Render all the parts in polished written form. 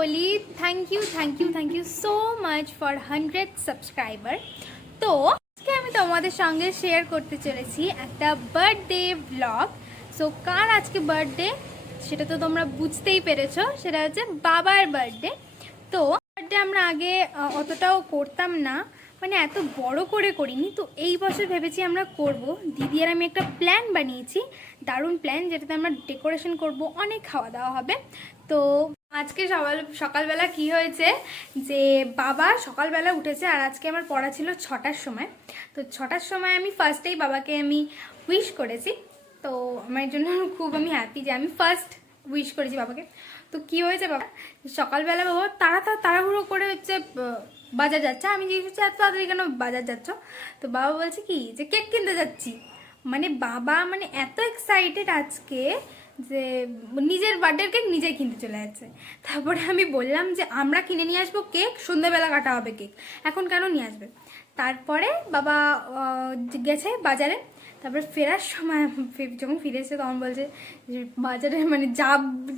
বলি thank you so much for 100 subscriber. তো আজকে আমি তোমাদের সঙ্গে শেয়ার করতে চলেছি একটা বার্থডে ব্লগ। সো কার আজকে বার্থডে সেটা তো তোমরা বুঝতেই পেরেছো, সেটা হচ্ছে বাবার বার্থডে। তো বার্থডে আমরা আগে অতটাও করতাম না, মানে এত বড় করে করিনি। তো এই বছর ভেবেছি আমরা করব, দিদি আর আমি একটা প্ল্যান বানিয়েছি, দারুণ প্ল্যান, যেটাতে আমরা ডেকোরেশন করব, অনেক খাওয়া দাওয়া হবে। তো আজকে সকালবেলা কি হয়েছে যে বাবা সকালবেলা উঠেছে, আর আজকে আমার পড়া ছিল 6টার সময়। তো 6টার সময় আমি ফার্স্টেই বাবাকে আমি উইশ করেছি। তো আমার জন্য খুব আমি হ্যাপি যে আমি ফার্স্ট উইশ করেছি বাবাকে। তো কি হয়েছে বাবা সকালবেলা বাবা তাড়াহুড়ো করে হচ্ছে বাজার যাচ্ছে। আমি জিজ্ঞেস করছি এত তাড়াতাড়ি কেন বাজার যাচ্ছ? তো বাবা বলছে কি যে কেক কিনতে যাচ্ছি। মানে বাবা মানে এত এক্সাইটেড আজকে যে নিজের বার্থডের কেক নিজেই কিনতে চলে যাচ্ছে। তারপরে আমি বললাম যে আমরা কিনে নিয়ে আসবো কেক, সন্ধ্যেবেলা কাটা হবে কেক, এখন কেন নিয়ে আসবে? তারপরে বাবা গেছে বাজারে। তারপরে ফেরার সময় যখন ফিরেছে তখন বলছে যে বাজারে মানে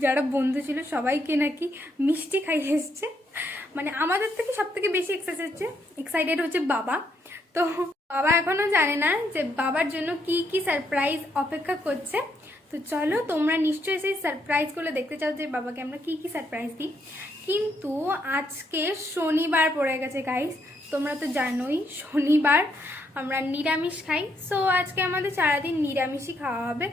যারা বন্ধু ছিল সবাইকে নাকি মিষ্টি খাইয়ে এসছে। মানে আমাদের থেকে সব থেকে বেশি এক্সাইটেড হচ্ছে বাবা। তো বাবা এখনো জানে না যে বাবার জন্য কি কি সারপ্রাইজ অপেক্ষা করছে। তো চলো তোমরা নিশ্চয়ই সেই সারপ্রাইজগুলো দেখতে চাও যে বাবাকে আমরা কি কি সারপ্রাইজ দিই। কিন্তু আজকে শনিবার পড়ে গেছে গাইস, তোমরা তো জানোই শনিবার আমরা নিরামিষ খাই। সো আজকে আমাদের সারাদিন নিরামিষই খাওয়া হবে।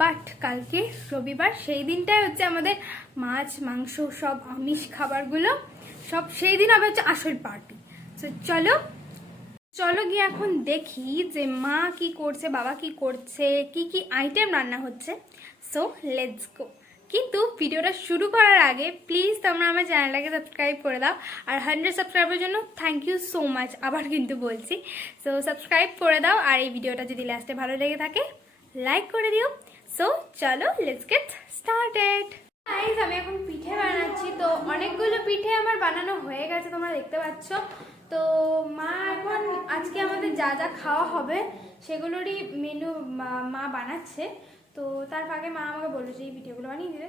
বাট কালকে রবিবার, সেই দিনটাই হচ্ছে আমাদের মাছ মাংস সব আমিষ খাবারগুলো সব, সেই দিন হবে হচ্ছে আসল পার্টি। তো চলো গিয়ে এখন দেখি যে মা কি করছে, বাবা কি করছে, কি কি আইটেম রান্না হচ্ছে। So let's go. কিন্তু ভিডিওটা শুরু করার আগে প্লিজ তোমরা আমার চ্যানেলটাকে সাবস্ক্রাইব করে দাও। আর 100 সাবস্ক্রাইবের জন্য থ্যাংক ইউ সো মাচ, আবার কিন্তু বলছি। সো সাবস্ক্রাইব করে দাও, আর এই ভিডিওটা যদি লাস্টে ভালো লেগে থাকে লাইক করে দিও। সো চলো লেটস গেট স্টার্টেড। গাইস আমি এখন পিঠে বানাচ্ছি। তো অনেকগুলো পিঠে আমার বানানো হয়ে গেছে, তোমরা দেখতে পাচ্ছ। তো মা এখন আজকে আমাদের যা যা খাওয়া হবে সেগুলোরই মেনু মা বানাচ্ছে। তো তার ফাঁকে মা আমাকে বললো যে এই পিঠেগুলো বানিয়ে দিলে।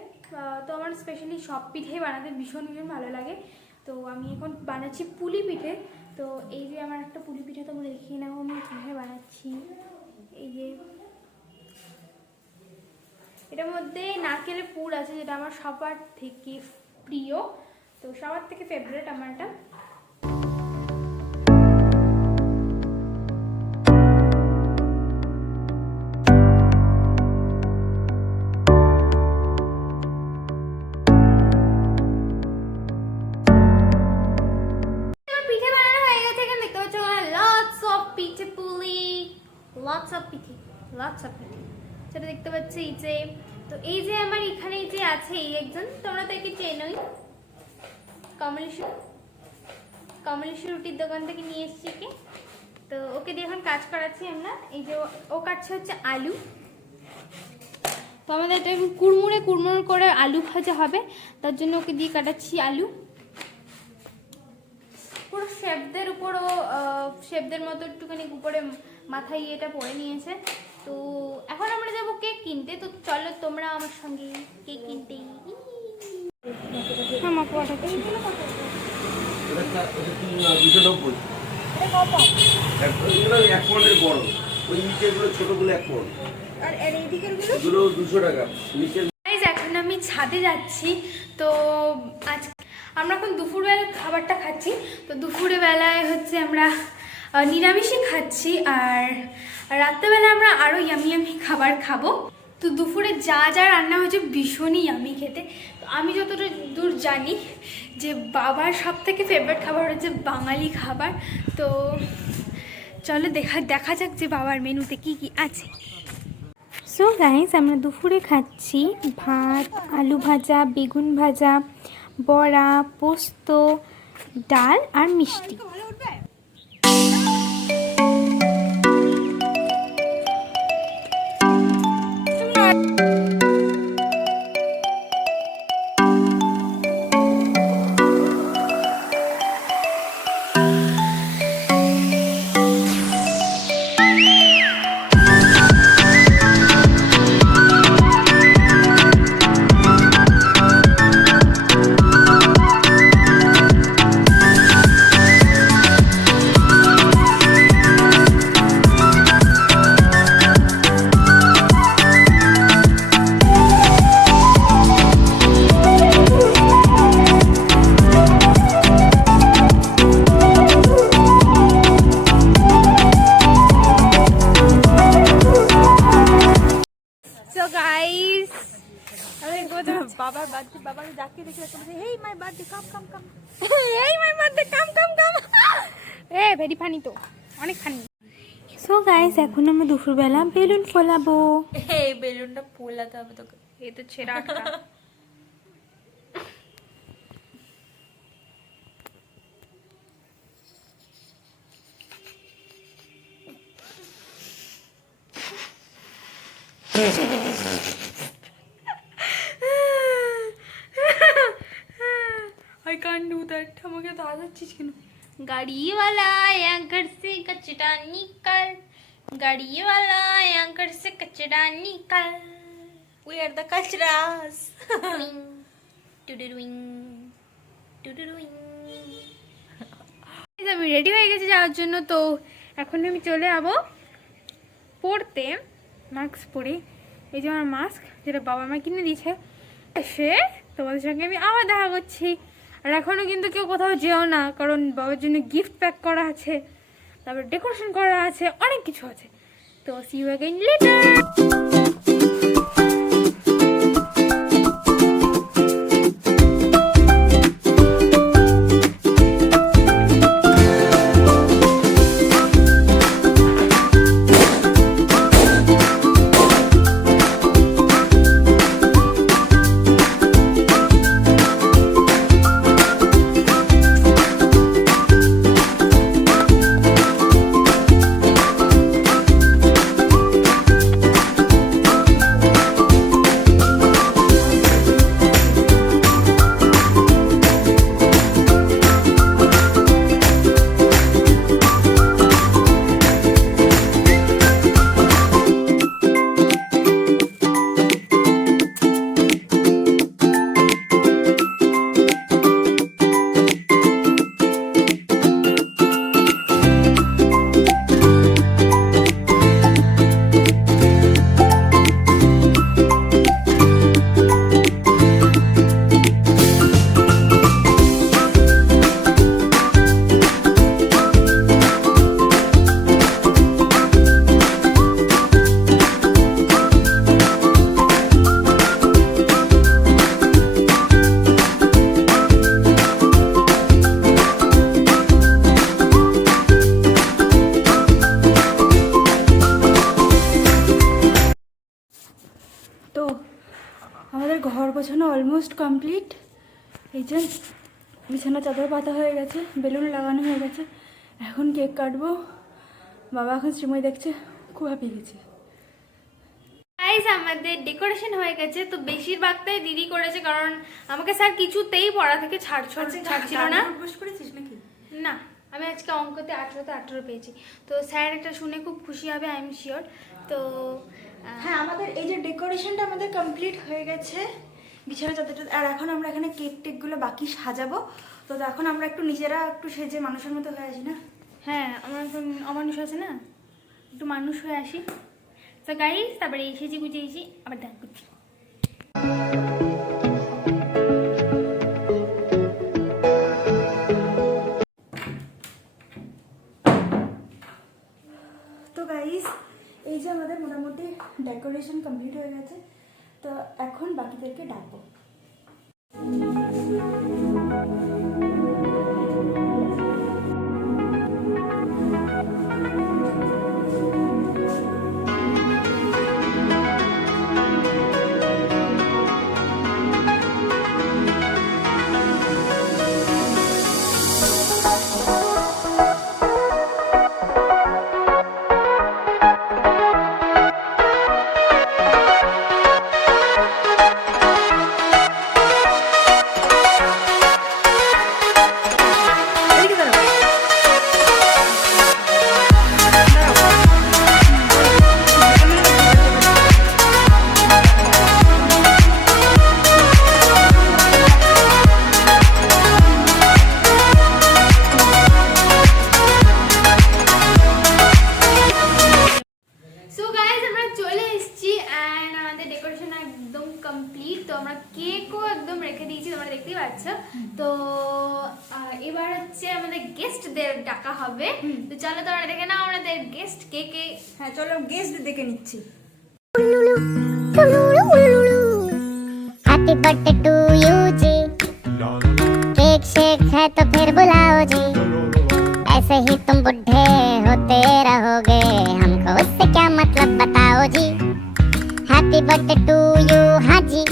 তো আমার স্পেশালি সব পিঠেই বানাতে ভীষণ ভালো লাগে। তো আমি এখন বানাচ্ছি পুলি পিঠে। তো এই যে আমার একটা পুলি পিঠে তোমরা দেখিয়ে নাও আমি কীভাবে বানাচ্ছি। এই যে এটার মধ্যে নারকেলের পুর আছে, যেটা আমার সবার থেকে প্রিয়, তো সবার থেকে ফেভারিট আমার এটা। লটস অফ পিঠে সেটা দেখতে পাচ্ছি। এই যে তো এই যে আমার এখানে যে আছে এই একজন, তোমরা তো একে চেনোই, কমলেশ্বর রুটির দোকান থেকে নিয়ে এসছি একে। তো ওকে দিয়ে এখন কাজ করাচ্ছি আমরা। এই যে ও কাটছে হচ্ছে আলু। তো আমাদের এটা কুড়মুড়ে করে আলু ভাজা হবে, তার জন্য ওকে দিয়ে কাটাচ্ছি আলু। পুরো শেফদের উপর ও শেফদের মতো একটুখানি উপরে মাথায় এটা পরে নিয়েছে। তো এখন আমরা যাবো কেক কিনতে। তো চলো তোমরা আমার সঙ্গে কেক কিনতে। এখন আমি ছাদে যাচ্ছি। তো আজ আমরা এখন দুপুরবেলা খাবারটা খাচ্ছি। তো দুপুরে বেলায় হচ্ছে আমরা নিরামিষই খাচ্ছি, আর রাত্রেবেলা আমরা আরও ইয়ামি খাবার খাবো। তো দুপুরে যা যা রান্না হয়েছে ভীষণই ইয়ামি খেতে। তো আমি যতটা দূর জানি যে বাবার সব থেকে ফেভারিট খাবার হচ্ছে বাঙালি খাবার। তো চলো দেখা যাক যে বাবার মেনুতে কি কি আছে। সো গাইস আমরা দুপুরে খাচ্ছি ভাত, আলু ভাজা, বেগুন ভাজা, বড়া, পোস্ত, ডাল আর মিষ্টি। এই my birthday come come come a very funny তো অনেক ফানি। সো গাইস এখন আমরা দুপুরবেলা বেলুন ফোলাবো। এই বেলুনটা ফোলাতে হবে তোকে। এই তো ছেঁড়া আটকা। I can't do that. আমাকে তো আজাচ্ছিস কেন? गाड़ी वाला या घर से कचरा निकल, गाड़ी वाला या घर से कचरा निकल। We are the kachras. আমি রেডি হয়ে গেছি যাওয়ার জন্য। তো এখন আমি চলে যাবো পড়তে, মাস্ক পরে। এই যে আমার মাস্ক যেটা বাবা মা কিনে দিয়েছে, সে তোমাদের সঙ্গে আমি আবার দেখা করছি। আর এখনও কিন্তু কেউ কোথাও যেও না, কারণ বাবার জন্য গিফট প্যাক করা আছে, তারপর ডেকোরেশন করা আছে, অনেক কিছু আছে। তো সি ইউ অ্যাগেইন লেটার। তো আমাদের ঘর গোছানো অলমোস্ট কমপ্লিট। এই যে বিছানা চাদর পাতা হয়ে গেছে, বেলুন লাগানো হয়ে গেছে। এখন কেক কাটবো। বাবা এখন শ্রীময় দেখছে, খুব হ্যাপি গেছে। গাইস আমাদের ডেকোরেশন হয়ে গেছে। তো বেশিরভাগটাই দিদি করেছে, কারণ আমাকে স্যার কিছুতেই পড়া থেকে ছাড়ছিল না। করেছিস নাকি? না, আমি আজকে অঙ্কতে 18 পেয়েছি। তো স্যার এটা শুনে খুব খুশি হবে, আই এম শিওর। তো হ্যাঁ, আমাদের এই যে ডেকোরেশনটা আমাদের কমপ্লিট হয়ে গেছে, বিছানা চাদর। আর এখন আমরা এখানে কেক টেকগুলো বাকি সাজাবো। তো এখন আমরা একটু নিজেরা একটু সেজে মানুষের মতো হয়ে আসি না? হ্যাঁ, আমার এখন অমানুষ আছে না, একটু মানুষ হয়ে আসি। তো গাইস তারপরে এসেছি, গুজে এসেছি, আবার দেখা করছি। তো গাইস এই যে আমাদের মোটামুটি ডেকোরেশন কমপ্লিট হয়ে গেছে। তো এখন বাকিদেরকে ডাকবো। তো এবার হচ্ছে আমাদের গেস্টদের ডাকা হবে। তো চলো তোমরা দেখে নাও আমাদের গেস্ট কে কে। হ্যাঁ চলো গেস্ট দেখে নিচ্ছি। Happy birthday to you, G. Cake shake है तो फिर बुलाओ जी, ऐसे ही तुम बुढ़े होते रहोगे, हमको उससे क्या मतलब बताओ जी। हैप्पी बर्थडे टू यू हाँ जी,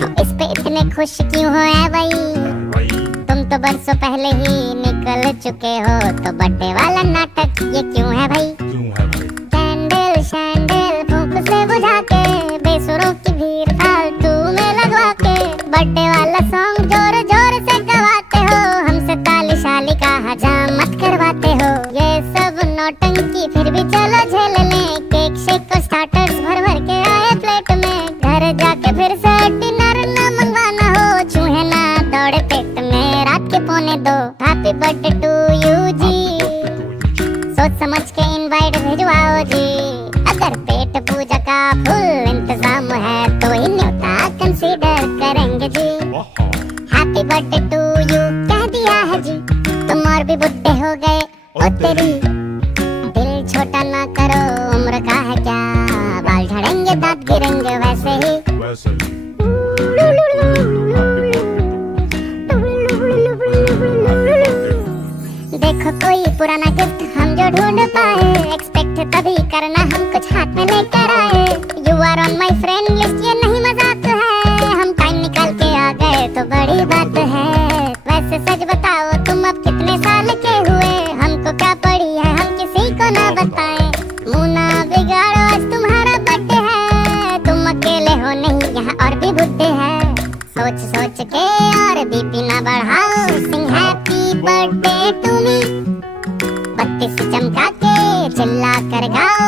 तो इस पे इतने खुश क्यों हो ऐ भाई, तुम तो बरसों पहले ही निकल चुके हो, तो बर्थडे वाला नाटक ये क्यों है भाई। कैंडल शैंडल फूंक से बुझा के, बेसुरों की भीड़ फालतू में लगवा के, बर्थडे वाला सॉन्ग जोर जोर से गवाते हो, हमसे ताली शाली का हजामत करवाते हो। ये सब नौटंकी फिर भी चलो झेल लें, केक शेक को स्टार्टर्स भर भर के आए प्लेट में, घर जाके फिर से डिनर न मंगवाना हो, चूहे ना दौड़े पेट में रात के 1:45। हैप्पी बर्थडे टू यू जी, सोच समझ के इनवाइट भिजवाओ जी, अगर पेट पूजा का फुल इंतजाम है तो ही न्योता कंसीडर करेंगे जी। हैप्पी बर्थडे टू यू कह दिया है जी, तुम और भी बुढ़े हो गए ओ तेरी, दिल छोटा ना करो उम्र का है क्या, बाल झड़ेंगे दांत गिरेंगे वैसे ही। देखो कोई पुराना गिफ्ट हम जो ढूंढ पाए, एक्सपेक्ट तभी करना हम कुछ हाथ में लेकर आए, you are on my friend list ये नहीं मजाक है, हम टाइम निकाल के आ गए तो बड़ी बात है। वैसे सच बताओ तुम अब कितने साल के हुए, हमको क्या पड़ी है हम किसी को ना बताएं, मुंह ना बिगाड़ो आज तुम्हारा बर्थडे है, तुम अकेले हो नहीं यहाँ और भी बुड्ढे हैं, सोच सोच के और बीपी ना बढ़ाओ, सिंग हैप्पी बर्थडे टू मी, बत्ती से चमका के चिल्ला कर गाओ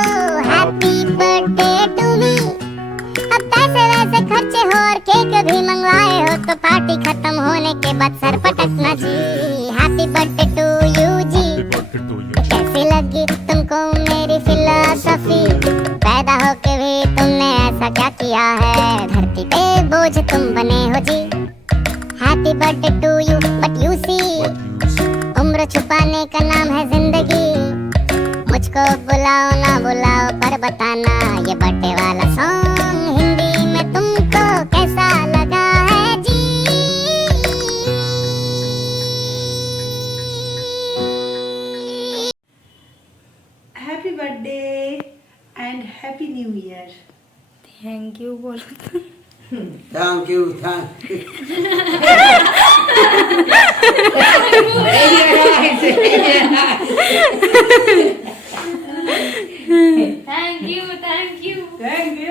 हैप्पी बर्थडे टू मी। अब पैसे वैसे खर्चे हो और केक भी मंगवाए हो, तो पार्टी खत्म होने के बाद सर पटकना जी। हैप्पी बर्थडे टू यू जी, कैसी लगी तुमको मेरी फिलॉसफी, पैदा होके भी तुमने ऐसा क्या किया है, धरती पे बोझ तुम बने हो जी। Happy birthday to you but you see, उम्र छुपाने का नाम है जिंदगी, मुझको बुलाओ ना बुलाओ पर बताना, ये बर्थडे वाला सॉन्ग हिंदी में तुमको कैसा लगा है जी। Happy birthday and happy new year. Thank you बोलो तो। Thank you thank you. Thank you thank you. Thank you.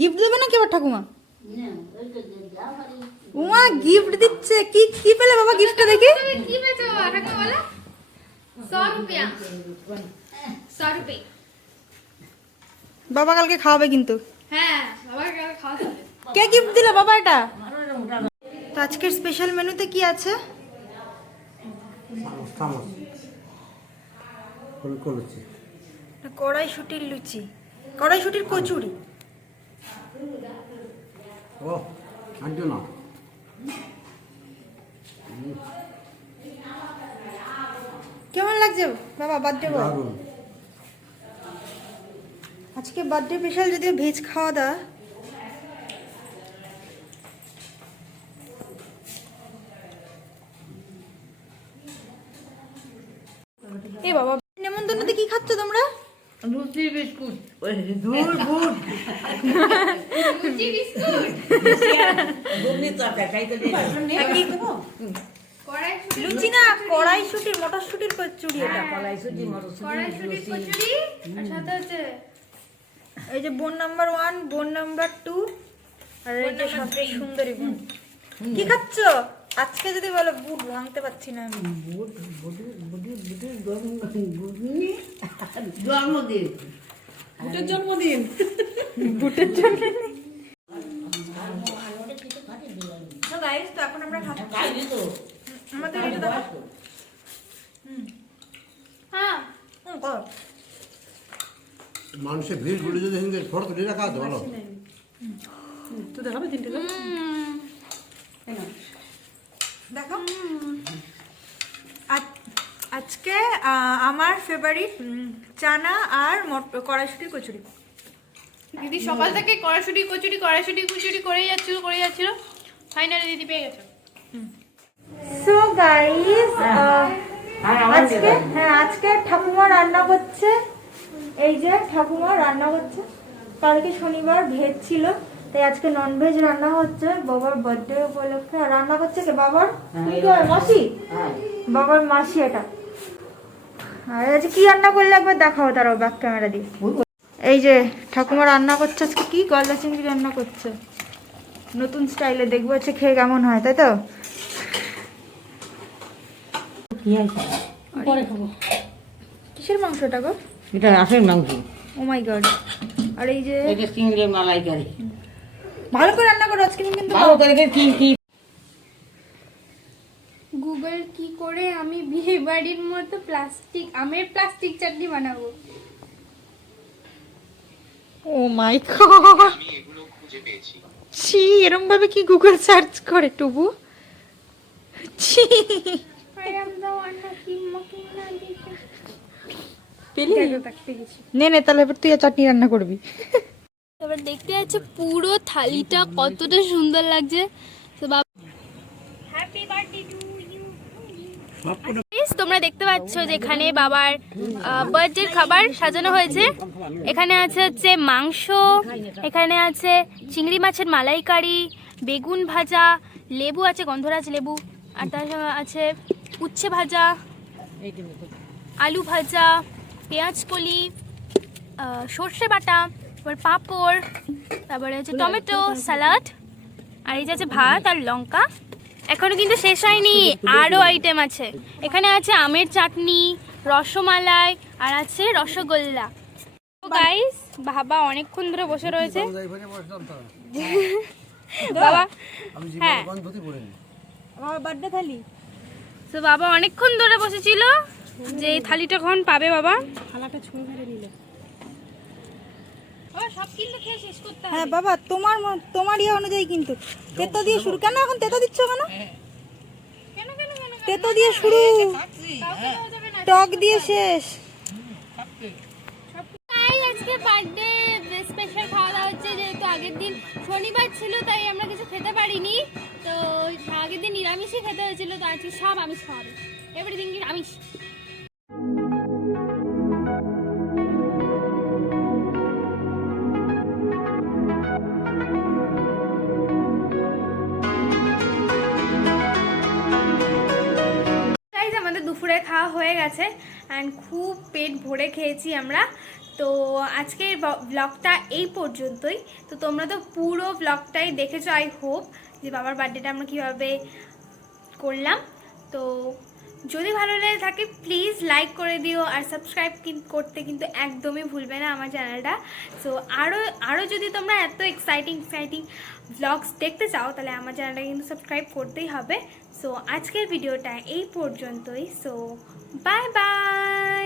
Gift দেবে না কেউ ঠাকুমা? উমা গিফট দিচ্ছে, কি কি পেলে বাবা গিফটটা দেখি? কি পেয়েছো ঠাকুমা বলো? 100 रुपया 100 रुपए। বাবা কালকে খাওয়াবে কিন্তু। হ্যাঁ বাবা কাল খাওয়া যাবে। কে গিফট দিল বাবা এটা? তো আজকের স্পেশাল মেনুতে কি আছে? কড়াইশুটির লুচি, কড়াইশুটির কচুরি। ও আনছো না? কেমন লাগছে বাবা বার্থডে বয়? দারুণ। আজকে বার্থডে স্পেশাল যদিও ভেজ খাওয়া দাওয়া। এ বাবা নেমন্তন্নতে কি খাচ্ছ তোমরা? লুচি বিস্কুট। দূর দূর। লুচি বিস্কুট। ঘুগনি তরকারি খাইতে দে। কি দেবো? লুচি না, কড়াইশুটির মটরশুটির কচুরি এটা। কলাইশুটি মটরশুটি কড়াইশুটির কচুরি আর সাথে হচ্ছে এই যে বোন নাম্বার 1, বোন নাম্বার 2 আর এই যে সবচেয়ে সুন্দরী বোন। কি খাচ্ছ? আজকে যদি বলো বুট ভাঙতে পারছি না আমি। বুট বুটি বুটি বুটি ঘুগনি জন্মদিন। বুটের জন্মদিন। বুটের জন্মদিন। তো গাইস, তো এখন আমরা খাচ্ছি। খাইবি তো? আমাদের এটা দাও। হ্যাঁ কর। মানুষের ভিড় গুলি যদি হিন্দে ফটো তুলে রাখা তো ভালো। তুই দেখাবে তিনটে? দেখো আজকে আমার ফেভারিট চানা আর কড়াইশুটির কচুরি। দিদি সকাল থেকে কড়াইশুটি কচুরি করেই যাচ্ছিল ফাইনালি দিদি পেয়ে গেছে। সো গাইস আজকে ঠাকুমা রান্না করছে। এই যে ঠাকুমা রান্না করছে, কালকে শনিবার ভেজ ছিল তাই আজকে ননভেজ রান্না হচ্ছে বাবার বার্থডে উপলক্ষে। আর রান্না করছে কে? বাবার মাসি, বাবার মাসি এটা। আর আজকে কি রান্না করলে একবার দেখাও, তারাও ব্যাক ক্যামেরা দিয়ে। এই যে ঠাকুমা রান্না করছে আজকে, কি গলদা চিংড়ি রান্না করছে নতুন স্টাইলে, দেখবো হচ্ছে খেয়ে কেমন হয়, তাই তো? পরে খাবো। কিসের মাংসটা গো? এটা আসের মাংস, ও মাই গড। আর এই যে এটা চিংড়ি মালাইকারি। ভালো করে রান্না করো আজকে কিন্তু। ভালো করে কি গুগল কি করে আমি বিয়ে বাড়ির মতো আমের প্লাস্টিক চাটনি বানাবো? ও মাই গড, ছি, এরকম ভাবে কি গুগল সার্চ করে টুবু? ছি, I am the one who keep mocking my পেলি baby. নে তাহলে এবার তুই চাটনি রান্না করবি। এবার দেখতে যাচ্ছে পুরো থালিটা কতটা সুন্দর লাগছে। তো হ্যাপি বার্থডে টু ইউ। তোমরা দেখতে পাচ্ছ যে এখানে বাবার বার্থডের খাবার সাজানো হয়েছে। এখানে হচ্ছে মাংস, এখানে আছে চিংড়ি মাছের মালাইকারি, বেগুন ভাজা, লেবু আছে, গন্ধরাজ লেবু, আর তার সঙ্গে আছে উচ্ছে ভাজা, আলু ভাজা, পেঁয়াজ কলি, সর্ষে বাটা, তারপর পাঁপড়, তারপরে হচ্ছে টমেটো স্যালাড, আর এই যে আছে ভাত আর লঙ্কা। এখনো কিন্তু শেষ হয়নি, আরও আইটেম আছে। এখানে আছে আমের চাটনি, রসমালাই, আর আছে রসগোল্লা। গাইস বাবা অনেকক্ষণ ধরে বসে রয়েছে। বাবা হ্যাঁ আমার বার্থডে থালি। তো বাবা অনেকক্ষণ ধরে বসেছিল যে এই থালিটা কখন পাবে বাবা। থালাটা ছুঁয়ে মেরে নিলে। সব কিন্তু খেয়ে শেষ করতে হবে। হ্যাঁ বাবা, তোমার ইয়ে অনুযায়ী কিন্তু তেতো দিয়ে শুরু। কেন এখন তেতো দিচ্ছ কেন? তেতো দিয়ে শুরু, টক দিয়ে শেষ। আজকে বার্থডে স্পেশাল খাওয়া দাওয়া হচ্ছে, যেহেতু আগের দিন শনিবার ছিল তাই আমরা কিছু খেতে পারিনি। তো আগের দিন নিরামিষই খেতে হয়েছিল, তো আজকে সব আমিষ খাওয়া হবে, এভরিথিং আমিষ। আমাদের দুপুরে খাওয়া হয়ে গেছে অ্যান্ড খুব পেট ভরে খেয়েছি আমরা। তো আজকের ব্লগটা এই পর্যন্তই। তো তোমরা তো পুরো ব্লগটাই দেখেছো, আই হোপ, যে বাবার বার্থডেটা আমরা কীভাবে করলাম। তো যদি ভালো লেগে থাকে প্লিজ লাইক করে দিও, আর সাবস্ক্রাইব করতে কিন্তু একদমই ভুলবে না আমার চ্যানেলটা। সো আরও যদি তোমরা এত এক্সাইটিং ব্লগস দেখতে চাও তাহলে আমার চ্যানেলটা কিন্তু সাবস্ক্রাইব করতেই হবে। সো আজকের ভিডিওটা এই পর্যন্তই। So bye bye.